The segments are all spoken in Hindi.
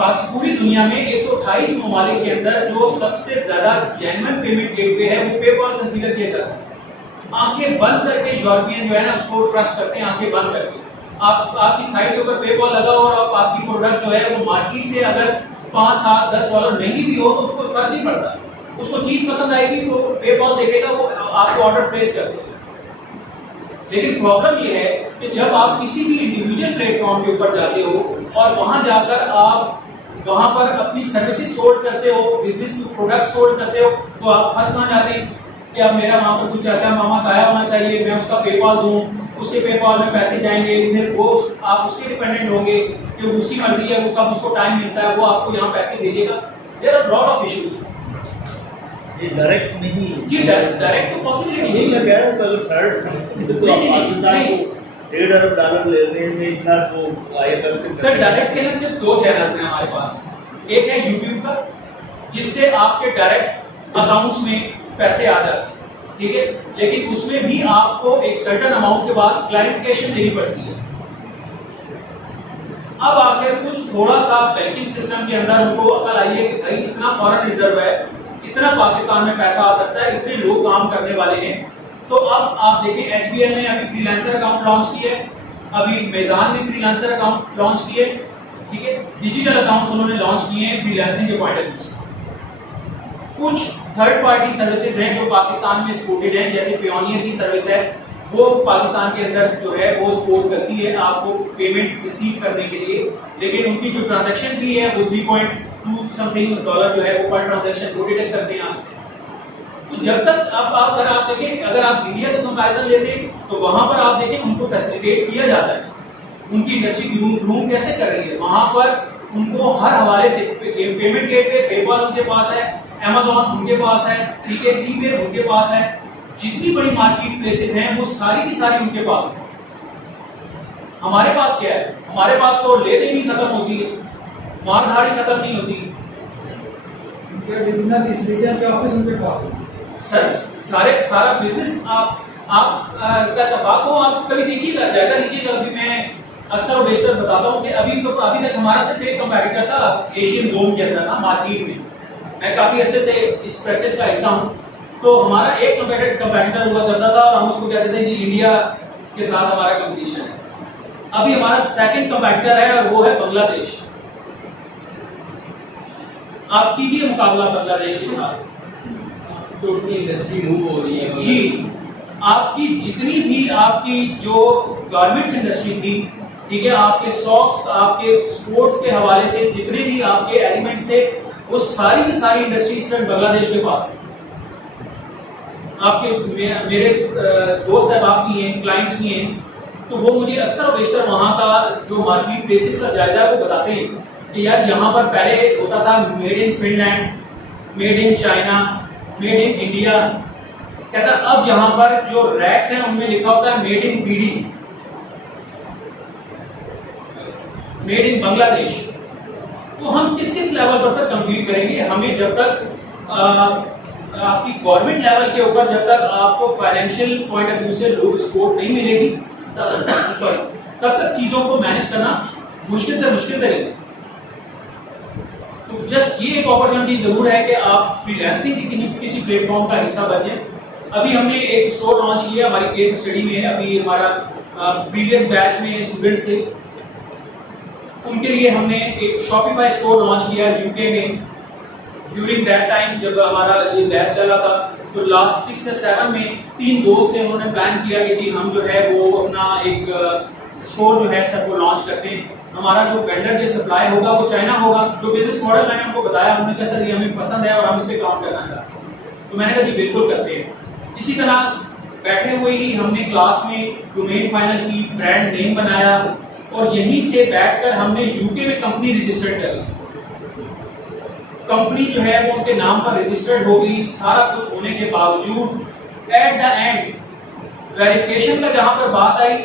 पूरी दुनिया में 128 ममालिक के अंदर जो सबसे ज्यादा जेन्युइन पेमेंट गेटवे है वो पेपॉल कंसीडर किया जाता है। आंखें बंद करके यूरोपियन जो है ना उसको ट्रस्ट करते हैं, आंखें बंद करके। आपकी साइट के ऊपर पेपॉल लगा हो और आपकी प्रोडक्ट जो है वो मार्केट से अगर 5, 7, $10 महंगी भी हो तो उसको फर्क नहीं पड़ता, उसको चीज पसंद आएगी तो पेपॉल देखेगा, वो आपको ऑर्डर प्लेस कर देगा। लेकिन प्रॉब्लम ये है कि जब आप किसी भी इंडिविजुअल प्लेटफॉर्म के ऊपर जाते हो और वहां जाकर आप वहां पर अपनी सर्विसेज सोल्ड करते हो, बिजनेस की प्रोडक्ट सोल्ड करते हो, तो आप फंस ना जाते हैं कि अब मेरा वहां पर कुछ चाचा मामा ताया होना चाहिए, मैं उसका पेपॉल दूं, उसके पेपॉल में पैसे जाएंगे, फिर वो आप उसके डिपेंडेंट होंगे कि उसकी मर्जी है, वो कब उसको टाइम मिलता है वो आपको यहाँ पैसे भेजेगा। There are lot of issues. ये डायरेक्ट नहीं जी डायरेक्ट तो पॉसिबिलिटी नहीं मैं कह रहा हूँ अगर थर्ड तो पाकिस्तान को $1.5 अरब लेने में इतना तो IMF के सर डायरेक्ट के लिए सिर्फ 2 चैनल्स हैं हमारे पास। एक है यूट्यूब का जिससे आपके डायरेक्ट अकाउंट्स में पैसे आ जाते हैं, ठीक है, लेकिन उसमें भी आपको एक सर्टेन अमाउंट के बाद क्लैरिफिकेशन देनी पड़ती है। अब आकर कुछ थोड़ा सा बैंकिंग सिस्टम के अंदर उनको अकल आई है कि भाई इतना फॉरेन रिजर्व है, इतना पाकिस्तान में पैसा आ सकता है, इतने लोग काम करने वाले हैं, तो अब आप देखें HBL ने अभी फ्रीलांसर अकाउंट लॉन्च किए, अभी मेजान ने फ्रीलांसर अकाउंट लॉन्च किए, ठीक है, डिजिटल अकाउंट्स उन्होंने लॉन्च किए हैं फ्रीलांसिंग के पॉइंट ऑफ व्यू से। कुछ थर्ड पार्टी सर्विसेज हैं जो पाकिस्तान में सपोर्टेड हैं, जैसे पियोनियर की सर्विस है, वो पाकिस्तान के अंदर जो है वो सपोर्ट करती है आपको पेमेंट रिसीव करने के लिए, लेकिन उनकी जो ट्रांजैक्शन फी है वो 3.2 समथिंग डॉलर जो है वो पर ट्रांजैक्शन वो डिडक्ट करते हैं आपसे। तो जब तक अब अगर आप देखें, अगर आप इंडिया का कंपैरिजन लेते हैं तो वहां पर आप देखें उनको फैसिलिटेट किया जाता है, उनकी इंडस्ट्री ग्रूम कैसे कर रही है, वहां पर उनको हर हवाले से पेमेंट गेटवे पेपॉल उनके पास है, Amazon उनके पास है, ठीक है, eBay उनके पास है, जितनी बड़ी मार्केट प्लेसेस हैं वो सारी की सारी उनके पास है। हमारे पास क्या है, हमारे पास तो ले देनी खत्म होती है, मारधाड़ी खत्म नहीं होती। ऑफिस उनके पास है सर सारा बिजनेस आप का तफाक हो, आप कभी देखिएगा, जायजा लीजिएगा। अभी मैं अक्सर और बेशतर बताता हूँ कि अभी तक हमारा सिर्फ एक कंपैटिटर था एशियन जोन के अंदर ना मार्केट में, मैं काफी अच्छे से इस प्रैक्टिस का हिस्सा हूँ, तो हमारा एक कंपैटिटर हुआ करता था और हम उसको कहते थे जी इंडिया के साथ हमारा कंपटीशन है। अभी हमारा सेकंड कंपैटिटर है और वो है बांग्लादेश। आप कीजिए मुकाबला बांग्लादेश के साथ, टोटली इंडस्ट्री मूव हो रही है जी, आपकी जितनी भी आपकी जो गारमेंट्स इंडस्ट्री थी, ठीक है, आपके सॉक्स, आपके स्पोर्ट्स के हवाले से जितने भी आपके एलिमेंट्स थे, वो सारी की सारी इंडस्ट्री इस टाइम बांग्लादेश के पास है। आपके मेरे दोस्त अहबाब भी हैं, क्लाइंट्स भी हैं, तो वो मुझे अक्सर और बेशतर वहाँ का जो मार्केट प्लेसेस का जायजा है वो बताते हैं कि यार यहाँ पर पहले होता था made in Finland, made in China, made in India, कहता अब यहाँ पर जो रैक्स हैं उनमें लिखा होता है made in BD, made in Bangladesh. तो हम किस किस लेवल पर सर कंपीट करेंगे? हमें जब तक आपकी गवर्नमेंट लेवल के ऊपर जब तक आपको फाइनेंशियल पॉइंट ऑफ व्यू से लोग सपोर्ट नहीं मिलेगी, तब तक चीजों को मैनेज करना मुश्किल से मुश्किल रहेगा। तो जस्ट ये एक अपॉर्चुनिटी जरूर है कि आप फ्रीलांसिंग की किसी प्लेटफॉर्म का हिस्सा बने। अभी हमने एक स्टोर लॉन्च किया, हमारी केस स्टडी में है, अभी हमारा प्रीवियस बैच में स्टूडेंट्स थे, उनके लिए हमने एक शॉपिफाई स्टोर लॉन्च किया यूके में। ड्यूरिंग दैट टाइम जब हमारा ये बैच चला था तो लास्ट 6 या 7 में 3 दोस्त थे, उन्होंने प्लान किया कि जी हम जो है वो अपना एक स्टोर जो है सर वो लॉन्च करते हैं। हमारा जो वेंडर जो सप्लाई होगा वो चाइना होगा। जो बिजनेस मॉडल मैंने उनको बताया, उन्होंने कहा सर ये हमें पसंद है और हम इस पर काम करना चाहते हैं। तो मैंने कहा जी बिल्कुल करते हैं। इसी तरह बैठे हुए ही हमने क्लास में डोमेन फाइनल की, ब्रांड नेम बनाया और यहीं से बैठकर हमने यूके में कंपनी रजिस्टर्ड कर ली। कंपनी जो है वो उनके नाम पर रजिस्टर्ड हो गई। सारा कुछ होने के बावजूद एट द एंड वेरिफिकेशन का जहां पर बात आई,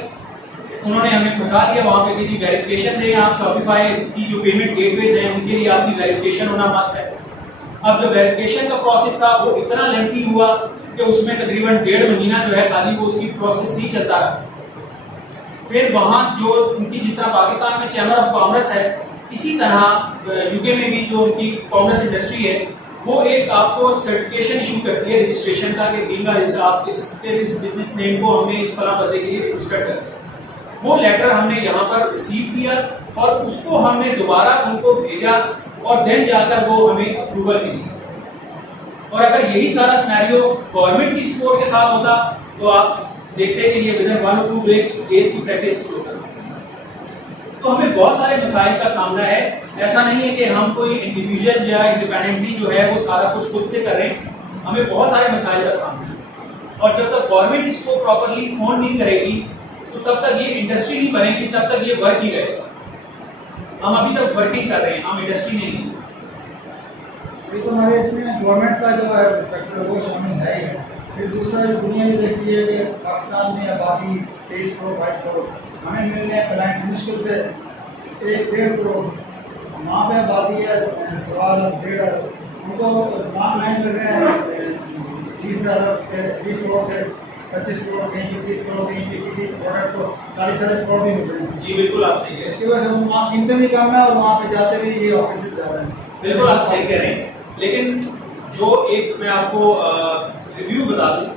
उन्होंने हमें फंसा दिया वहां पे कि जी वेरिफिकेशन दें आप, शॉपिफाई की जो पेमेंट गेटवेज हैं उनके लिए आपकी वेरिफिकेशन होना मस्ट है। अब जो वेरिफिकेशन का प्रोसेस था वो इतना लेंथी हुआ कि उसमें तकरीबन 1.5 महीना जो है खाली वो उसकी प्रोसेस ही चलता रहा। फिर वहां जो उनकी जिस तरह पाकिस्तान में चैम्बर ऑफ कॉमर्स है इसी तरह यूके में भी जो उनकी कॉमर्स इंडस्ट्री है वो एक आपको सर्टिफिकेशन इशू करती है रजिस्ट्रेशन का कि बीइंग आप इस बिजनेस नेम को हमने इस फला पते के लिए रजिस्टर कर। वो लेटर हमने यहाँ पर रिसीव किया और उसको हमने दोबारा उनको भेजा और देन जाकर वो हमें अप्रूवल मिली। और अगर यही सारा सिनेरियो गवर्नमेंट की सपोर्ट के साथ होता तो आप देखते कि ये विदिन 1 or 2 डेज की प्रैक्टिस होता। तो हमें बहुत सारे मसाइल का सामना है। ऐसा नहीं है कि हम कोई इंडिविजुअल या इंडिपेंडेंटली जो है वो सारा कुछ खुद से कर रहे हैं, हमें बहुत सारे मसाइल का सामना है। और जब तक गवर्नमेंट इसको प्रॉपरली ऑन नहीं करेगी तो तब तक ये इंडस्ट्री नहीं बनेगी, तब तक ये वर्क ही रहेगा। हम अभी तक वर्किंग कर रहे हैं, हम इंडस्ट्री नहीं है। तो हमारे इसमें गवर्नमेंट का जो है फैक्टर वो शामिल है ही है। फिर दूसरा दुनिया ये देखती है कि पाकिस्तान में आबादी 23 करोड़ 22 करोड़, हमें मिल रहे हैं क्लाइंट मुश्किल से 1-1.5 करोड़, वहाँ पे आबादी है 1.5 अरब, उनको वहाँ लाइन मिल रहे हैं 20 अरब से 20 करोड़ से 25 करोड़, कहीं पे 30 करोड़, कहीं पे किसी प्रोडक्ट को 40-40 करोड़ भी मिल रहे हैं। जी बिल्कुल आप सही है। इसकी वजह से वहाँ कीमतें भी कम है और वहाँ पे जाते भी ये ऑफिस ज़्यादा हैं। बिल्कुल आप सही कह रहे हैं, लेकिन जो एक मैं आपको रिव्यू बता दूं,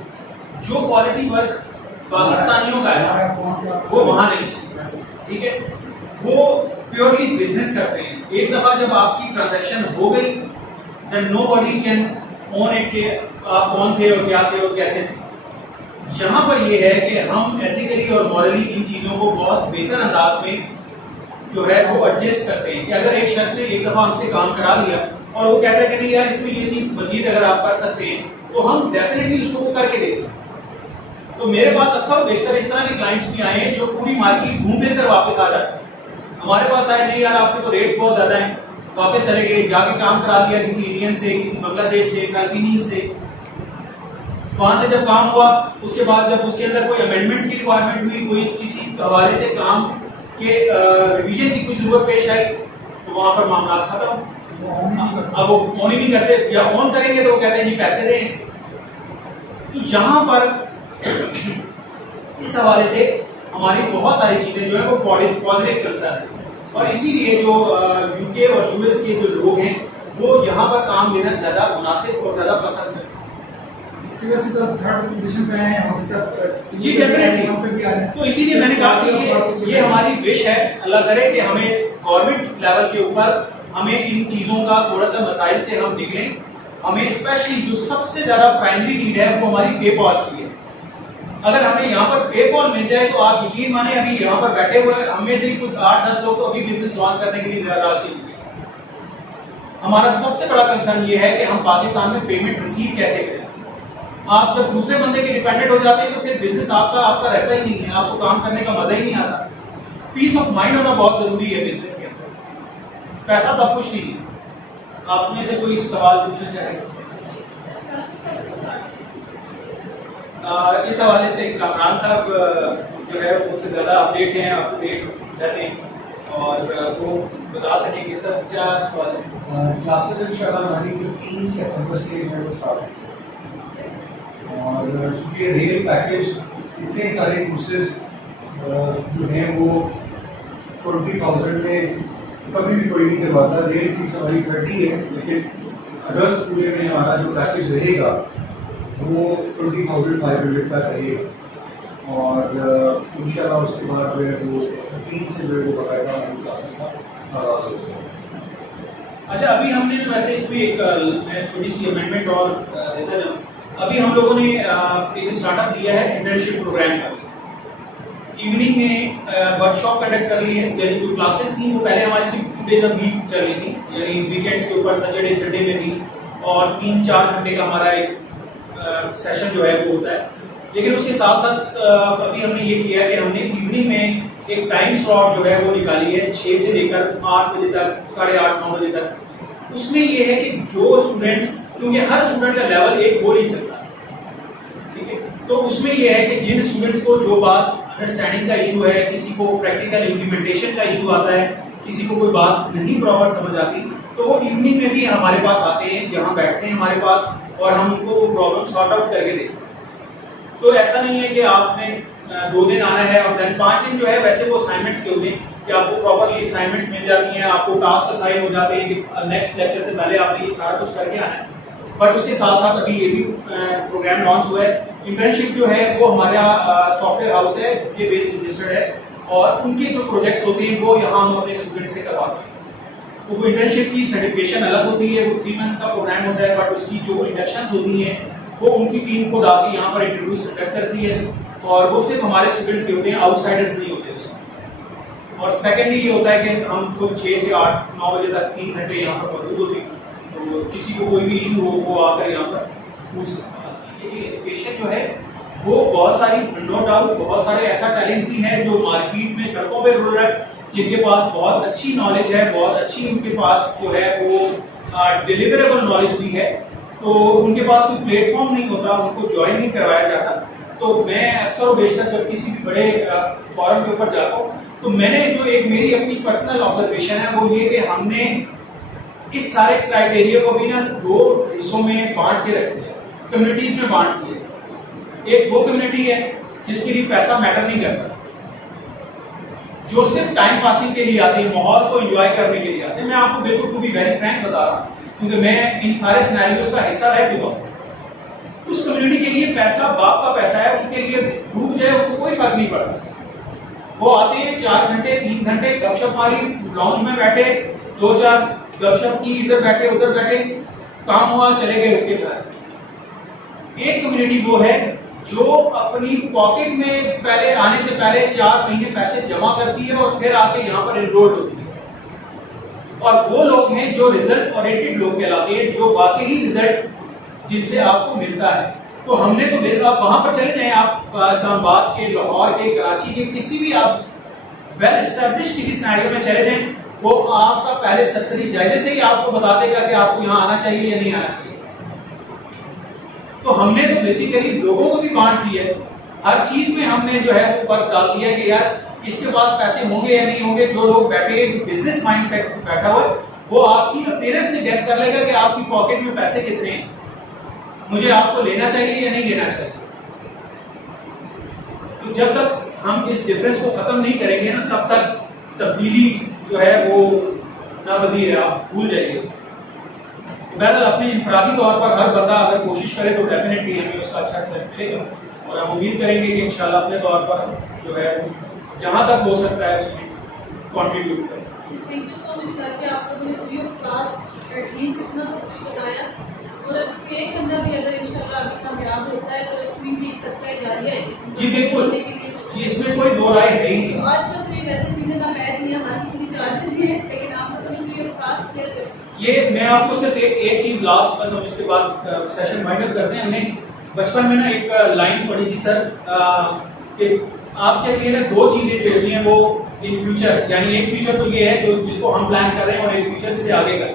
जो क्वालिटी वर्क पाकिस्तानियों का है वो वहाँ नहीं है, ठीक है। वो प्योरली बिजनेस करते हैं। एक दफा जब आपकी ट्रांजैक्शन हो गई then nobody can own it कि आप कौन थे और क्या थे और कैसे थे। यहाँ पर ये है कि हम एथिकली और मॉरली इन चीज़ों को बहुत बेहतर अंदाज में जो है वो एडजस्ट करते हैं कि अगर एक शख्स ने एक दफा हमसे काम करा लिया और वो कहता है कि नहीं यार इसमें ये चीज़ मजीद अगर आप कर सकते हैं तो हम डेफिनेटली उसको वो करके देते हैं। तो मेरे पास अक्सर बेशतर इस तरह के क्लाइंट्स भी आए हैं जो पूरी मार्केट घूम फिर कर वापस आ जाते हैं। हमारे पास आए नहीं यार आपके तो रेट्स बहुत ज्यादा हैं, वापस चले गए, जाके काम करा दिया किसी इंडियन से, किसी बांग्लादेश से, फिलीपींस से। वहां से जब काम हुआ उसके बाद जब उसके अंदर कोई अमेंडमेंट की रिक्वायरमेंट हुई, कोई किसी हवाले से काम के रिवीजन की कोई जरूरत पेश आई तो वहां पर मामला खत्म। अब वो ऑन ही नहीं करते, या ऑन करेंगे तो वो कहते हैं जी पैसे दें इसे। तो यहाँ पर इस हवाले से हमारी बहुत सारी चीजें जो है वो पॉजिटिव कंसर्न है, और इसीलिए जो यूके और यूएस के जो लोग हैं वो यहाँ पर काम लेना ज्यादा मुनासिब और ज्यादा पसंद है। इसी वजह से तो थर्ड पोजीशन पे आए हैं, हो सकता है जी डेफिनेटली। तो इसीलिए मैंने कहा कि ये हमारी विश है, अल्लाह करे कि हमें गवर्नमेंट लेवल के ऊपर हमें इन चीज़ों का थोड़ा सा मसाइल से हम निकलें। हमें स्पेशली जो सबसे ज़्यादा प्राइमरी नीड है वो हमारी पेपॉल की है। अगर हमें यहाँ पर पेपॉल मिल जाए तो आप यकीन माने अभी यहाँ पर बैठे हुए हमें से ही कुछ 8-10 लोग तो अभी बिजनेस लॉन्च करने के लिए राजी हुए। हमारा सबसे बड़ा कंसर्न ये है कि हम पाकिस्तान में पेमेंट रिसीव कैसे करें। आप जब दूसरे बंदे के डिपेंडेंट हो जाते हैं तो फिर बिजनेस आपका रहता ही नहीं है, आपको काम करने का मजा ही नहीं आता। पीस ऑफ माइंड होना बहुत जरूरी है बिजनेस के अंदर, पैसा सब कुछ नहीं है। आप में से कोई सवाल पूछना चाहेंगे? इस हवाले से कामरान साहब जो है मुझसे ज़्यादा अपडेट हैं, अपडेट रहते हैं और वो बता सकेंगे। सर क्या सवाल है? क्लासेस इंशाल्लाह हमारी 15 सितंबर से जो है वो स्टार्ट और चूँकि रेल पैकेज इतने सारे कोर्सेज जो हैं वो 20,000 में कभी भी कोई नहीं करवाता। रेल फीस हमारी 30 है, लेकिन अगस्त पूरे में हमारा जो पैकेज रहेगा वो 20,500 का रहेगा और इंशाल्लाह उसके बाद जो है वो 3 से जो है वो बकायदा हमारी क्लासेस का आगाज़ होता है। अच्छा, अभी हमने वैसे इसमें एक छोटी सी अमेंडमेंट और देता जाऊँ। अभी हम लोगों ने एक स्टार्टअप दिया है इंटर्नशिप प्रोग्राम का। इवनिंग में वर्कशॉप कंडक्ट कर ली है, यानी जो क्लासेस थी वो पहले हमारी सिर्फ 2 डेज वीक चल रही थी, यानी वीकेंड्स के ऊपर सैटरडे संडे में भी, और 3-4 घंटे का हमारा एक सेशन जो है वो होता है। लेकिन उसके साथ साथ अभी हमने ये किया कि हमने इवनिंग में एक टाइम स्लॉट जो है वो निकाली है 6 से लेकर 8 बजे तक, 8:30-9 बजे तक। उसमें ये है कि जो स्टूडेंट्स, क्योंकि हर स्टूडेंट का लेवल एक हो नहीं सकता, ठीक है, तो उसमें ये है कि जिन स्टूडेंट्स को जो बात अंडरस्टैंडिंग का इशू है, किसी को प्रैक्टिकल इम्प्लीमेंटेशन का इशू आता है, किसी को कोई बात नहीं प्रॉपर समझ आती, तो वो इवनिंग में भी हमारे पास आते हैं, यहाँ बैठते हैं हमारे पास और हम उनको वो प्रॉब्लम सॉर्ट आउट करके देते हैं। तो ऐसा नहीं है कि आपने 2 दिन आना है और देन 5 दिन जो है वैसे वो असाइनमेंट्स के होते हैं कि आपको प्रॉपरली असाइनमेंट्स मिल जाती हैं, आपको टास्क असाइन हो जाते हैं कि नेक्स्ट लेक्चर से पहले आपने ये सारा कुछ करके आना है। बट उसके साथ साथ अभी ये भी प्रोग्राम लॉन्च हुआ है। इंटर्नशिप जो है वो हमारा सॉफ्टवेयर हाउस है, ये बेस रजिस्टर्ड है, और उनके जो प्रोजेक्ट्स होते हैं वो यहाँ हम अपने स्टूडेंट्स से करवाते हैं। तो वो इंटर्नशिप की सर्टिफिकेशन अलग होती है, वो 3 मंथ्स का प्रोग्राम होता है, बट उसकी जो इंडक्शन होती हैं वो उनकी टीम खुद आके यहाँ पर इंटरव्यू कंडक्ट करती है, और वो सिर्फ हमारे स्टूडेंट्स के होते हैं, आउटसाइडर्स नहीं होते उसमें। और सेकेंडली ये होता है कि हम खुद 6 से 8-9 बजे तक 3 घंटे यहाँ पर मौजूद होते हैं, तो किसी को कोई भी इशू हो वो आकर यहाँ पर पूछ सकता है। ये एजुकेशन जो है वो बहुत सारी, नो डाउट बहुत सारे ऐसा टैलेंट भी है जो मार्केट में सड़कों पर रुल रहा है, जिनके पास बहुत अच्छी नॉलेज है, बहुत अच्छी उनके पास जो है वो डिलीवरेबल नॉलेज भी है, तो उनके पास कोई प्लेटफॉर्म नहीं होता, उनको ज्वाइन नहीं करवाया जाता। तो मैं अक्सर और बेशतर जब किसी भी बड़े फॉरम के ऊपर जाता हूँ, तो मैंने जो एक मेरी अपनी पर्सनल ऑब्जर्वेशन है वो ये कि हमने इस सारे क्राइटेरिया को भी ना 2 हिस्सों में बांट के रख दिया, कम्युनिटीज में बांट दिया। एक वो कम्युनिटी है जिसके लिए पैसा मैटर नहीं करता, जो सिर्फ टाइम पासिंग के लिए आते हैं, माहौल को एंजॉय करने के लिए आते हैं। मैं आपको बिल्कुल टू बी वेरी फ्रैंक बता रहा हूँ, क्योंकि मैं इन सारे सिनेरियोस का हिस्सा रह चुका हूँ। उस कम्युनिटी के लिए पैसा बाप का पैसा है, उनके लिए डूब जाए उनको कोई फर्क नहीं पड़ता। वो आते हैं 4 घंटे 3 घंटे गपशप मारी, लॉन्च में बैठे, 2-4 गपशप की, इधर बैठे उधर बैठे, काम हुआ चले गए रुके घर। एक कम्युनिटी वो है जो अपनी पॉकेट में पहले आने से पहले 4 महीने पैसे जमा करती है और फिर आके यहाँ पर एनरोल होती है, और वो लोग हैं जो रिजल्ट ओरिएंटेड लोग कहलाते हैं, जो वाकई रिजल्ट जिनसे आपको मिलता है। तो हमने तो आप वहां पर चले जाएं, आप इस्लामाबाद के, लाहौर के, कराची के, किसी भी आप वेल एस्टेब्लिश किसी सिनेरियो में चले जाएं, वो आपका पहले सरसरी जायजे से ही आपको बता देगा कि आपको यहाँ आना चाहिए या नहीं आना चाहिए। तो हमने तो बेसिकली लोगों को भी बांट दिया है, हर चीज में हमने जो है वो फर्क डाल दिया कि यार इसके पास पैसे होंगे या नहीं होंगे। जो लोग बैठे बिजनेस माइंडसेट बैठा हुआ है वो आपकी अपीयरेंस से गेस कर लेगा कि आपकी पॉकेट में पैसे कितने हैं, मुझे आपको लेना चाहिए या नहीं लेना चाहिए। तो जब तक हम इस डिफरेंस को खत्म नहीं करेंगे ना, तब तक तब्दीली जो है वो नावजीर है, आप भूल जाइए इसे। बहरहाल अपने इंफरादी तौर पर हर बंदा अगर कोशिश करे तो डेफिनेटली हमें उसका अच्छा रिजल्ट मिलेगा, और हम उम्मीद करेंगे कि इंशाल्लाह अपने तौर पर जो है जहाँ तक हो सकता है उसमें कॉन्ट्रीब्यूट करें। Thank you so much sir कि आप लोगों ने फ्री ऑफ कॉस्ट एटलीस्ट इतना सब कुछ बताया, और अगर एक बंदा भी अगर इंशाल्लाह अभी कामयाब होता है तो इसमें भी सकता जारी है जी बिल्कुल, जी इसमें कोई दो राय है ही नहीं। आजकल तो ये वैसे चीज़ें ना है नहीं, हमारे किसी की चार्जेस ही है, लेकिन आप लोगों ने फ्री ऑफ कॉस्ट किया तो ये मैं आपको सिर्फ एक चीज लास्ट, बस हम इसके बाद सेशन वाइंड अप करते हैं। हमने बचपन में ना एक लाइन पढ़ी थी सर कि आपके लिए ना 2 चीजें जो होती हैं वो इन फ्यूचर, यानी एक फ्यूचर तो ये है जो जिसको हम प्लान कर रहे हैं, और एक फ्यूचर से आगे का।